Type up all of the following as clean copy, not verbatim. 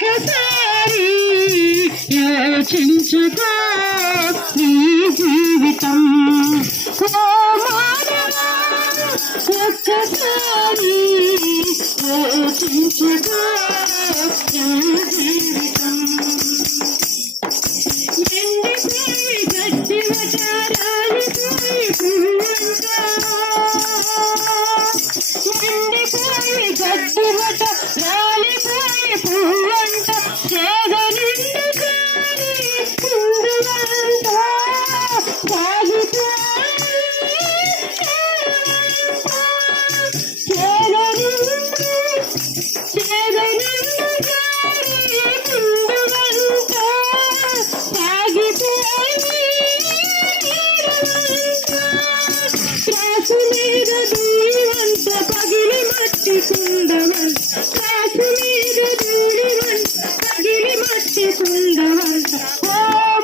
ఒక్కసారి యోచించుకో నీ జీవితం. ఓ మానవా ఒక్కసారి యోచించుకో నీ జీవితం. ఎండిపోయి గడ్డి వటారాలిపోయి పువ్వంట, ఎండిపోయి గడ్డి వట రాలిపోయి పువ్వంట, చేదనిండు కాని కుండువంట, సాగిపోయి చేదనిండు కాని కుండువంట, త్రాసు మీద ధూళివంట పగిలి మట్టి కుండవంట, త్రాసు మీద ధూళివంట పగిలి మట్టి కుండవంట. ఓ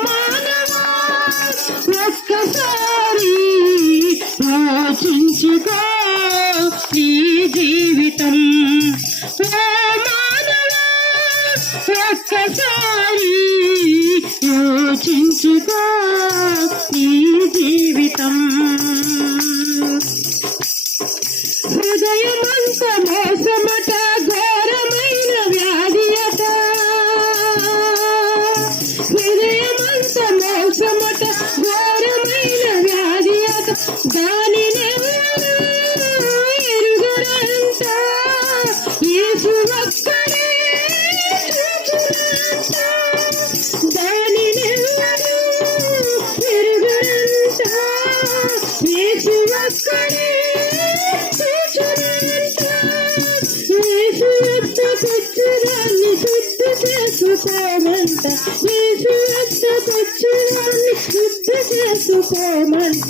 మానవా ఒక్కసారి యోచించుకో నీ జీవితం. ఓ మానవా ఒక్కసారి యోచించుకో నీ జీవితం. హృదయమంత మోసమట ఘోరమైన వ్యాధియట, హృదయమంత మోసమట ఘోరమైన వ్యాధియట, దానినెవరు ఎరుగురంట, యేసు ఒక్కడే చూచునంట, దానినెవరు ఎరుగురంట, యేసు ఒక్కడే చూచునంట. యేసు యొక్క కొచ్చురాన్ని శుద్ధి చేసుకోమంట, యేసు యొక్క కొచ్చురాన్ని శుద్ధి చేసుకోమంట.